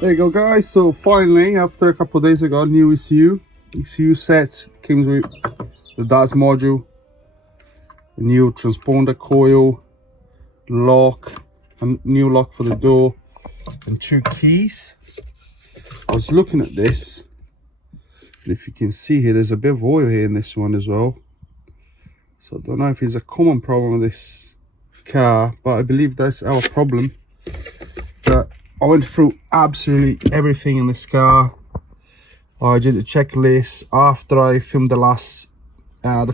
There you go, guys. So finally, after a couple of days, I got a new ECU set. Comes with the DAS module, a new transponder coil, lock, a new lock for the door, and 2 keys. I was looking at this, and if you can see here, there's a bit of oil here in this one as well. So I don't know if it's a common problem with this car, but I believe that's our problem. But I went through absolutely everything in this car. I did a checklist after I filmed the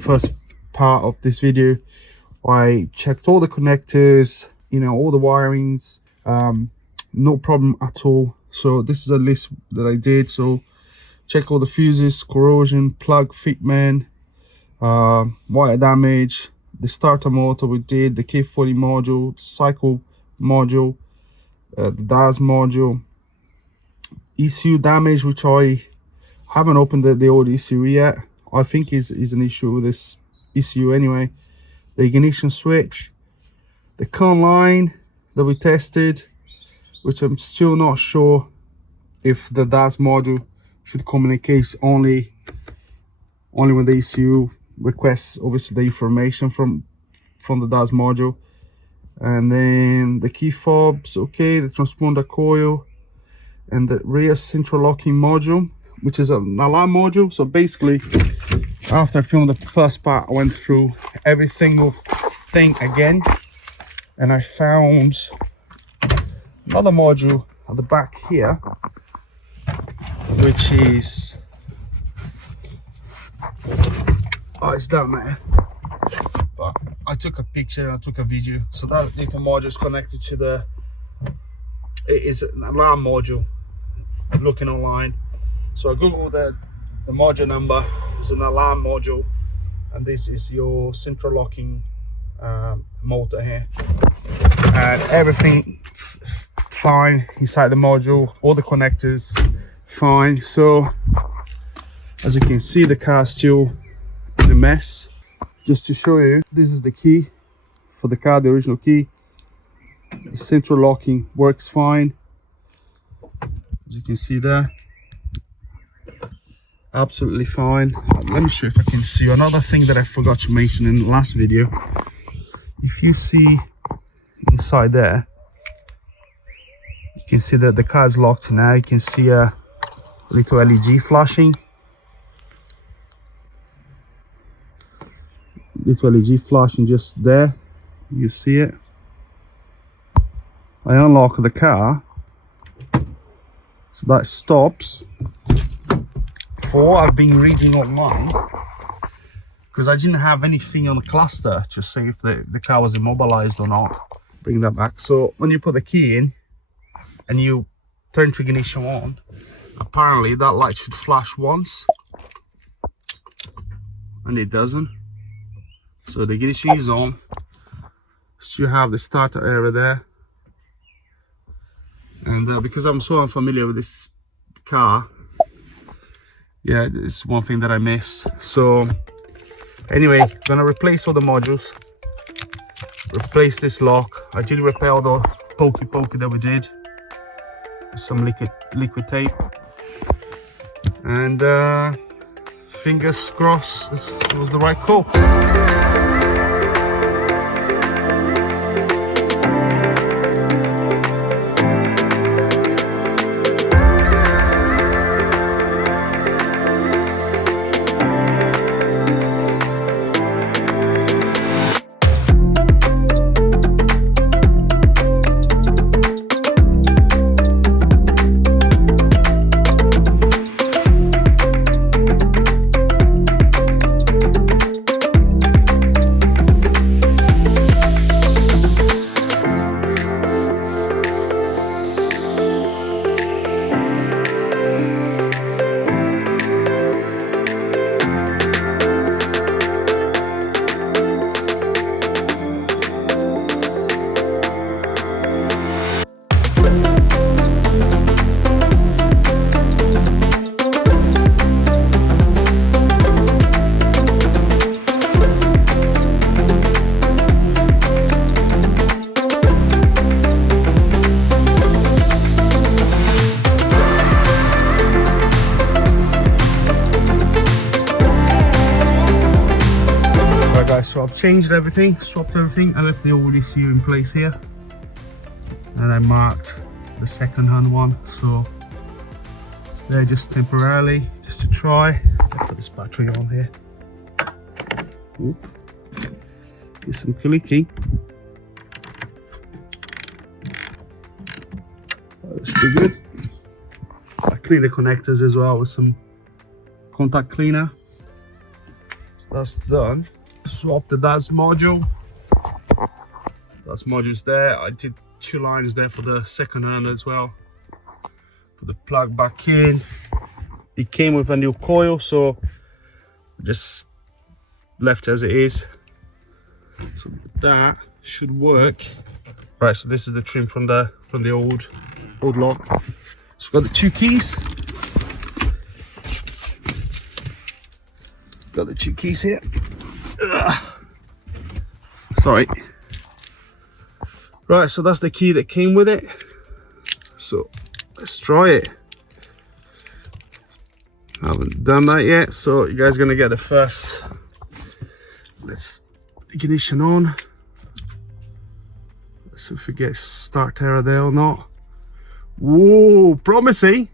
first part of this video. I checked all the connectors, you know, all the wirings, no problem at all. So this is a list that I did. So check all the fuses, corrosion, plug fitment, wire damage, the starter motor we did, the K40 module, cycle module, the DAS module, ECU damage, which I haven't opened the old ECU yet. I think is an issue with this ECU anyway. The ignition switch, the cone line that we tested, which I'm still not sure if the DAS module should communicate only when the ECU requests obviously the information from the DAS module. And then the key fobs, okay, the transponder coil, and the rear central locking module, which is an alarm module. So basically, after I filmed the first part, I went through every single thing again, and I found another module at the back here, which is, oh, it's down there. But I took a picture and I took a video. So that little module is connected to it is an alarm module. Looking online, so I googled the module number. It's an alarm module, and this is your central locking motor here, and everything fine inside the module, all the connectors fine. So as you can see, the car is still in a mess. Just to show you, this is the key for the car, the original key. The central locking works fine, as you can see there, absolutely fine. Let me show you if I can see you. Another thing that I forgot to mention in the last video, if you see inside there, you can see that the car is locked now. You can see a little LED flashing. Little LED flashing just there, you see it. I unlock the car, so that stops. For what I've been reading online, because I didn't have anything on the cluster to see if the car was immobilized or not. Bring that back. So when you put the key in and you turn to ignition on, apparently that light should flash once, and it doesn't. So the ignition is on. Still have the starter area there, and because I'm so unfamiliar with this car, yeah, it's one thing that I missed. So anyway, gonna replace all the modules, replace this lock. I did repair all the pokey that we did with some liquid tape, and fingers crossed it was the right call. changed everything, swapped everything. I left the old ECU in place here, and I marked the second-hand one, so it's there just temporarily, just to try. I'll put this battery on here. Oop. Get some clicky. That should be good. I clean the connectors as well with some contact cleaner. So that's done. Swap the DAS module. DAS module's there. I did 2 lines there for the second hand as well. Put the plug back in. It came with a new coil, so just left as it is. So that should work. Right, so this is the trim from the old lock. So we've got the 2 keys. Got the 2 keys here. Sorry. Right, so that's the key that came with it. So let's try it. I haven't done that yet, so you guys are gonna get the first. Let's ignition on. Let's see if we get start error there or not. Whoa, promising.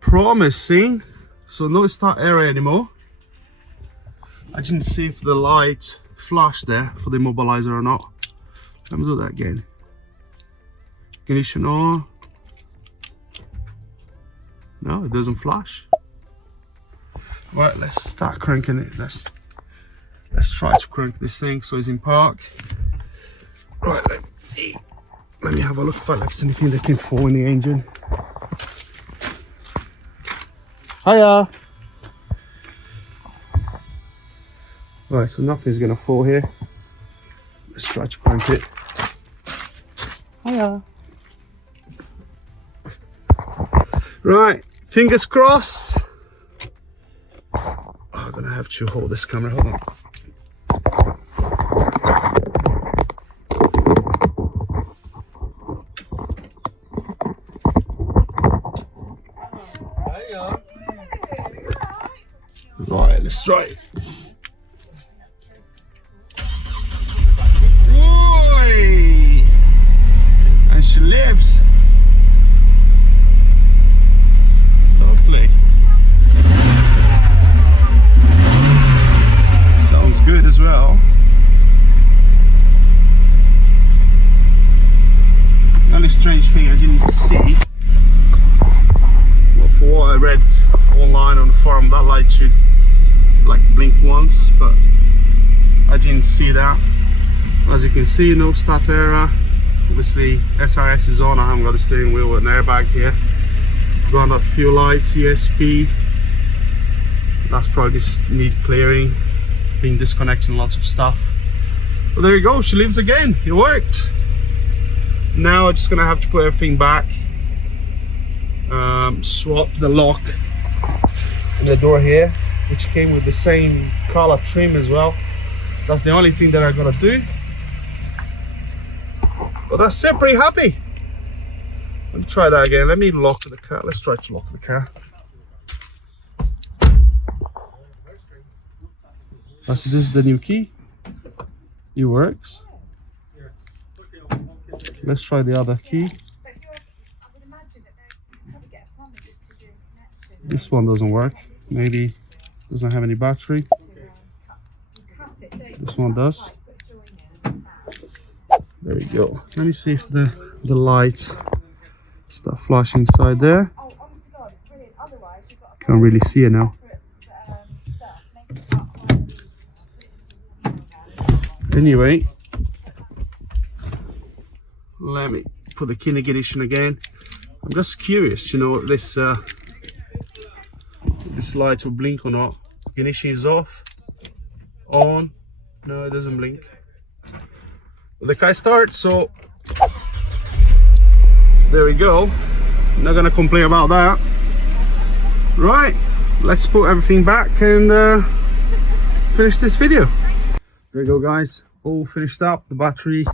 Promising. So no start error anymore. I didn't see if the light flashed there for the immobilizer or not. Let me do that again. Ignition on. No, it doesn't flash. Right, let's start cranking it. Let's try to crank this thing so it's in park. Right, let me have a look if I left anything that can fall in the engine. Hiya! Right, so nothing's gonna fall here. Let's try to crank it. Hiya! Right, fingers crossed. Oh, I'm gonna have to hold this camera, hold on. Right, let's try it. Boy! And she lives. Lovely. Sounds good as well. The only strange thing I didn't see, well, for what I read online on the forum, that light should like blink once, but I didn't see that. As you can see, no start error. Obviously SRS is on. I haven't got a steering wheel with an airbag here. I've got a few lights, ESP. That's probably just need clearing, been disconnecting lots of stuff. But there you go, she lives again. It worked. Now I'm just gonna have to put everything back, swap the lock in the door here, which came with the same color trim as well. That's the only thing that I gotta do. But that's it, pretty happy. Let me try that again. Let me lock the car. Let's try to lock the car. Oh, so this is the new key. It works. Let's try the other key. This one doesn't work. Maybe doesn't have any battery. This one does. There we go. Let me see if the lights start flashing inside there. Can't really see it now. Anyway, let me put the key in ignition again. I'm just curious, you know, this light will blink or not. Ignition is off, on. No, it doesn't blink. But the car starts, so there we go. Not gonna complain about that. Right, let's put everything back and finish this video. There you go, guys. All finished up. The battery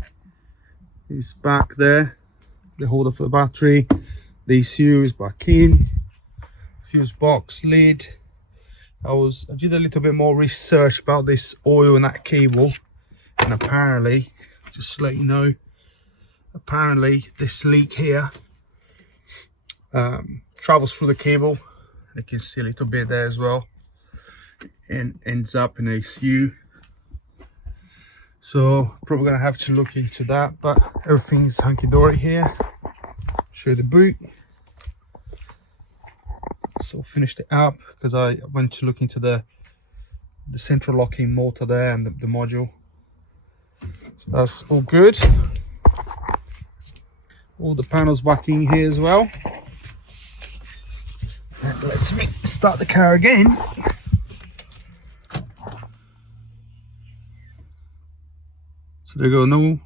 is back there. The holder for the battery. The ECU is back in. Fuse box lid. I did a little bit more research about this oil and that cable, and apparently, just to let you know, apparently this leak here travels through the cable. You can see a little bit there as well, and ends up in ECU. So probably gonna have to look into that, but everything's hunky-dory here. Show you the boot. So finished it up because I went to look into the central locking motor there and the module. So that's all good. All the panels back in here as well. And let's start the car again. So there you go, no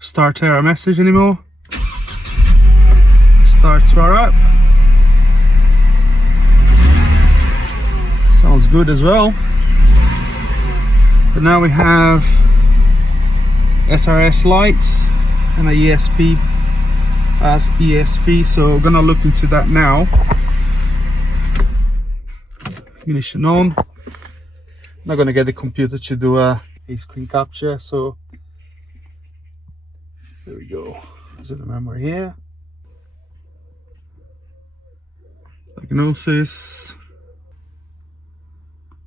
start error message anymore. Starts right up. Sounds good as well. But now we have SRS lights and a ESP as ESP, so we're gonna look into that now. Ignition on. Not gonna get the computer to do a screen capture, so there we go. There's the memory here. Diagnosis.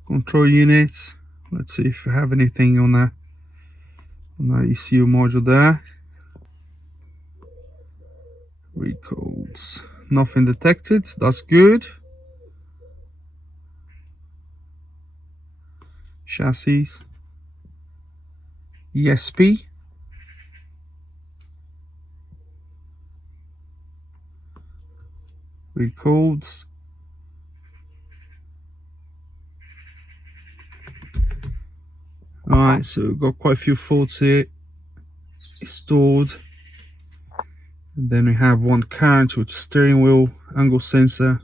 Control units. Let's see if we have anything on the ECU module there. Read codes. Nothing detected. That's good. Chassis. ESP. Read codes. Alright, so we've got quite a few faults here stored. And then we have one current, which steering wheel angle sensor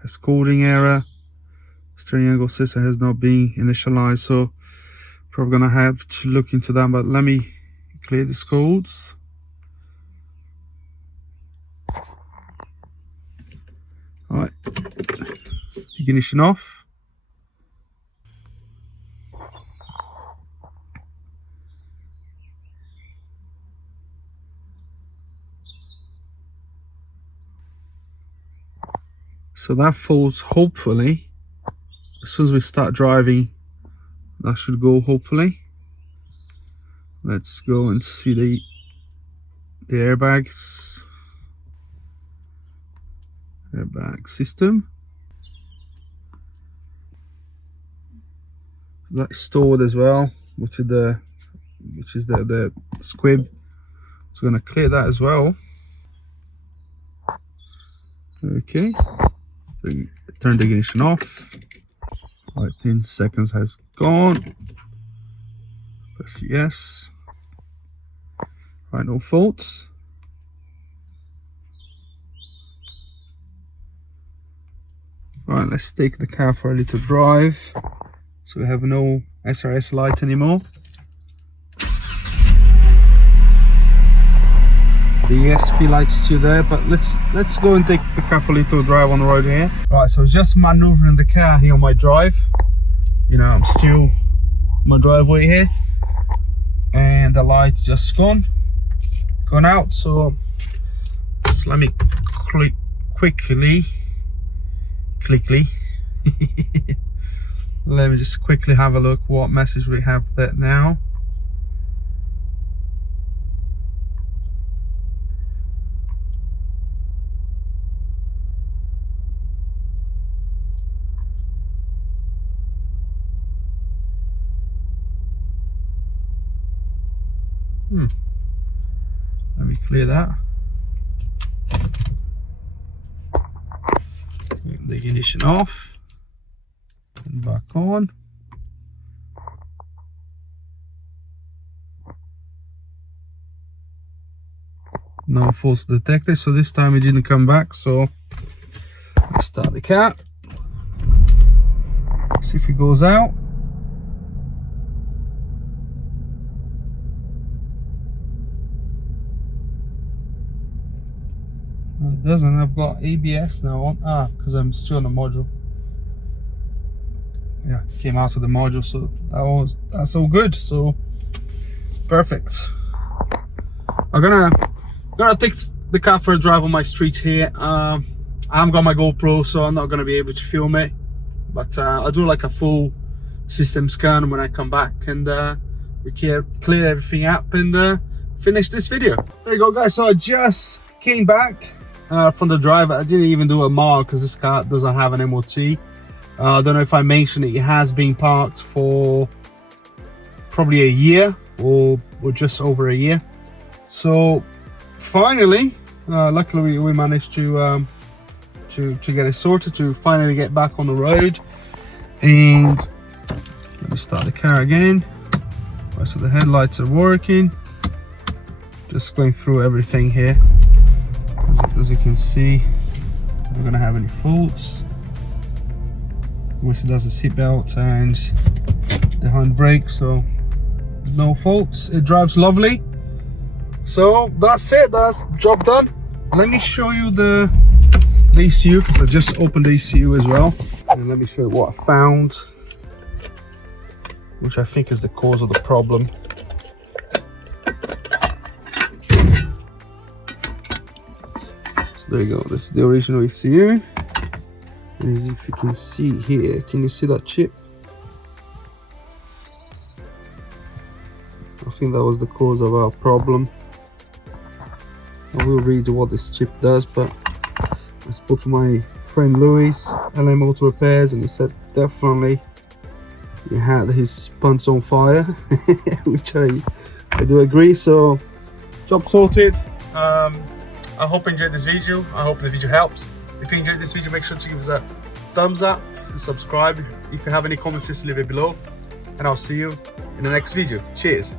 has coding error. Steering angle sensor has not been initialized, so probably gonna have to look into that, but let me clear these codes. Alright, ignition off. So that fault, hopefully, as soon as we start driving, that should go, hopefully. Let's go and see the airbags. Airbag system. That's stored as well, which is the squib. So I'm gonna clear that as well. Okay. Turn the ignition off. Right, 10 seconds has gone. Press yes. Right, no faults. Right, let's take the car for a little drive. So we have no SRS light anymore. The ESP light's still there, but let's go and take the car for a little drive on the road here. Right, so just maneuvering the car here on my drive. You know, I'm still on my driveway here, and the light's just gone out. So just let me quickly let me just quickly have a look what message we have there now. Let me clear that. The ignition off and back on. No faults detected, so this time it didn't come back. So let's start the car, see if it goes out. No, it doesn't. I've got ABS now on. Because I'm still on the module. yeah, came out of the module, so that's all good. So perfect. I'm gonna take the car for a drive on my street here. I haven't got my GoPro, so I'm not gonna be able to film it, but I'll do like a full system scan when I come back, and we can clear everything up and finish this video. There you go, guys. So I just came back from the drive. I didn't even do a mile because this car doesn't have an MOT. I don't know if I mentioned it has been parked for probably a year or just over a year. So finally, luckily we managed to get it sorted, to finally get back on the road. And let me start the car again. So the headlights are working. Just going through everything here. As you can see, we're gonna have any faults. Which does the seatbelt and the handbrake, so no faults. It drives lovely. So that's it, that's job done. Let me show you the ECU, because I just opened the ECU as well, and let me show you what I found, which I think is the cause of the problem. So there you go, this is the original ECU. And as if you can see here, can you see that chip? I think that was the cause of our problem. I will read what this chip does, but I spoke to my friend Louis, LM Auto Repairs, and he said definitely he had his punts on fire, which I do agree. So job sorted. I hope you enjoyed this video. I hope the video helps. If you enjoyed this video, make sure to give us a thumbs up and subscribe. If you have any comments, just leave it below, and I'll see you in the next video. Cheers.